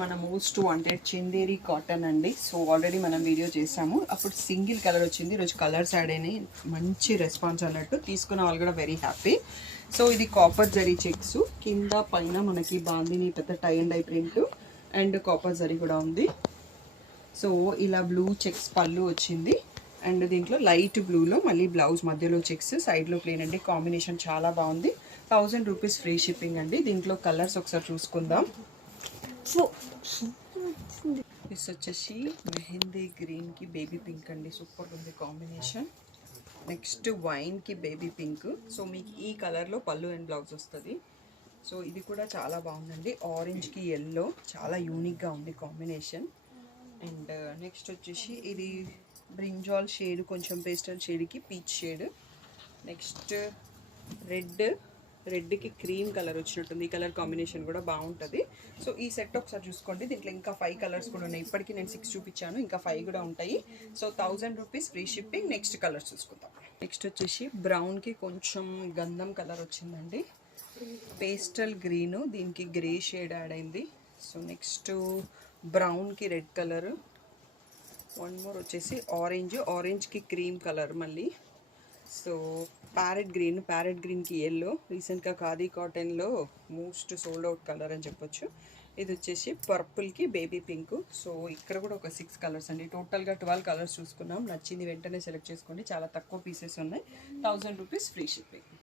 మన most wanted Chanderi cotton అండి. So already మనం వీడియో చేసాము, అప్పుడు సింగిల్ కలర్ వచ్చింది, ఈరోజు కలర్స్ యాడ్ అయినాయి. మంచి రెస్పాన్స్ అన్నట్టు, తీసుకున్న వాళ్ళు కూడా వెరీ హ్యాపీ. సో ఇది కాపర్ జరీ చెక్స్, కింద పైన మనకి బాందిని పెద్ద tie and dye print and copper zari కూడా ఉంది. సో ఇలా బ్లూ చెక్స్ పళ్ళు వచ్చింది అండ్ దీంట్లో లైట్ బ్లూలో మళ్ళీ బ్లౌజ్ మధ్యలో చెక్స్, సైడ్లో ప్లేన్ అండి. కాంబినేషన్ చాలా బాగుంది. 1000 రూపీస్ ఫ్రీ షిప్పింగ్ అండి. దీంట్లో కలర్స్ ఒకసారి చూసుకుందాం. దిస్ వచ్చేసి మెహందీ గ్రీన్కి బేబీ పింక్ అండి, సూపర్ ఉంది కాంబినేషన్. నెక్స్ట్ వైన్కి బేబీ పింక్. సో మీకు ఈ కలర్లో పళ్ళు అండ్ బ్లౌజ్ వస్తుంది. సో ఇది కూడా చాలా బాగుందండి. ఆరెంజ్కి ఎల్లో చాలా యూనిక్గా ఉంది కాంబినేషన్. అండ్ నెక్స్ట్ వచ్చేసి ఇది బ్రింజాల్ షేడ్, కొంచెం పేస్టల్ షేడ్కి పీచ్ షేడ్. నెక్స్ట్ రెడ్కి క్రీమ్ కలర్ వచ్చినట్టుంది. ఈ కలర్ కాంబినేషన్ కూడా బాగుంటుంది. సో ఈ సెట్ ఒకసారి చూసుకోండి. దీంట్లో ఇంకా 5 కలర్స్ కూడా ఉన్నాయి. ఇప్పటికీ నేను 6 చూపించాను, ఇంకా 5 కూడా ఉంటాయి. So 1000 rupees free shipping. Next colours చూసుకుందాం. నెక్స్ట్ వచ్చేసి బ్రౌన్కి కొంచెం గంధం కలర్ వచ్చిందండి, పేస్టల్ గ్రీన్, దీనికి గ్రే షేడ్ యాడ్ అయింది. సో నెక్స్ట్ బ్రౌన్కి రెడ్ కలర్, వన్ మోర్ వచ్చేసి ఆరెంజ్కి క్రీమ్ కలర్ మళ్ళీ. సో ప్యారెట్ గ్రీన్కి ఎల్లో, రీసెంట్గా ఖాదీ కాటన్లో మోస్ట్ సోల్డ్ అవుట్ కలర్ అని చెప్పొచ్చు. ఇది వచ్చేసి పర్పుల్కి బేబీ పింక్. సో ఇక్కడ కూడా ఒక 6 కలర్స్ అండి. టోటల్గా 12 కలర్స్ చూసుకున్నాం. నచ్చింది వెంటనే సెలెక్ట్ చేసుకోండి, చాలా తక్కువ పీసెస్ ఉన్నాయి. 1000 రూపీస్ ఫ్రీ షిప్పింగ్.